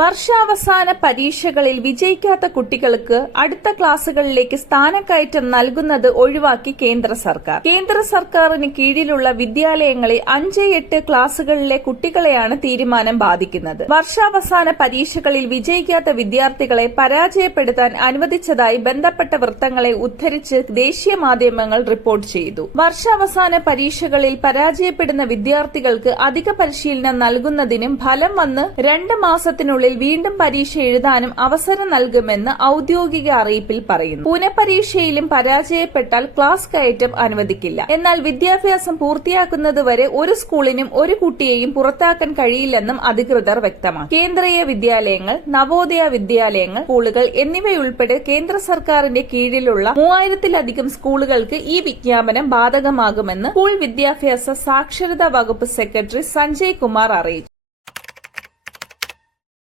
വർഷാവസാന പരീക്ഷകളിൽ വിജയിക്കാത്ത കുട്ടികൾക്ക് അടുത്ത ക്ലാസുകളിലേക്ക് സ്ഥാനക്കയറ്റം നൽകുന്നത് ഒഴിവാക്കി കേന്ദ്ര സർക്കാർ. കേന്ദ്ര സർക്കാരിന് കീഴിലുള്ള വിദ്യാലയങ്ങളിൽ അഞ്ച് എട്ട് ക്ലാസുകളിലെ കുട്ടികളെയാണ് തീരുമാനം ബാധിക്കുന്നത്. വർഷാവസാന പരീക്ഷകളിൽ വിജയിക്കാത്ത വിദ്യാർത്ഥികളെ പരാജയപ്പെടുത്താൻ അനുവദിച്ചതായി ബന്ധപ്പെട്ട വൃത്തങ്ങളെ ഉദ്ധരിച്ച് ദേശീയ മാധ്യമങ്ങൾ റിപ്പോർട്ട് ചെയ്തു. വർഷാവസാന പരീക്ഷകളിൽ പരാജയപ്പെടുന്ന വിദ്യാർത്ഥികൾക്ക് അധിക പരിശീലനം നൽകുന്നതിനും ഫലം വന്ന് രണ്ട് മാസത്തിനുള്ളിൽ വീണ്ടും പരീക്ഷ എഴുതാനും അവസരം നൽകുമെന്ന് ഔദ്യോഗിക അറിയിപ്പിൽ പറയുന്നു. പുനഃപരീക്ഷയിലും പരാജയപ്പെട്ടാൽ ക്ലാസ് കയറ്റം അനുവദിക്കില്ല. എന്നാൽ വിദ്യാഭ്യാസം പൂർത്തിയാക്കുന്നതുവരെ ഒരു സ്കൂളിനും ഒരു കുട്ടിയെയും പുറത്താക്കാൻ കഴിയില്ലെന്നും അധികൃതർ വ്യക്തമാക്കി. കേന്ദ്രീയ വിദ്യാലയങ്ങൾ നവോദയ വിദ്യാലയങ്ങൾ സ്കൂളുകൾ എന്നിവയുൾപ്പെടെ കേന്ദ്ര സർക്കാരിന്റെ കീഴിലുള്ള മൂവായിരത്തിലധികം സ്കൂളുകൾക്ക് ഈ വിജ്ഞാപനം ബാധകമാകുമെന്ന് സ്കൂൾ വിദ്യാഭ്യാസ സാക്ഷരതാ വകുപ്പ് സെക്രട്ടറി സഞ്ജയ് കുമാർ അറിയിച്ചു.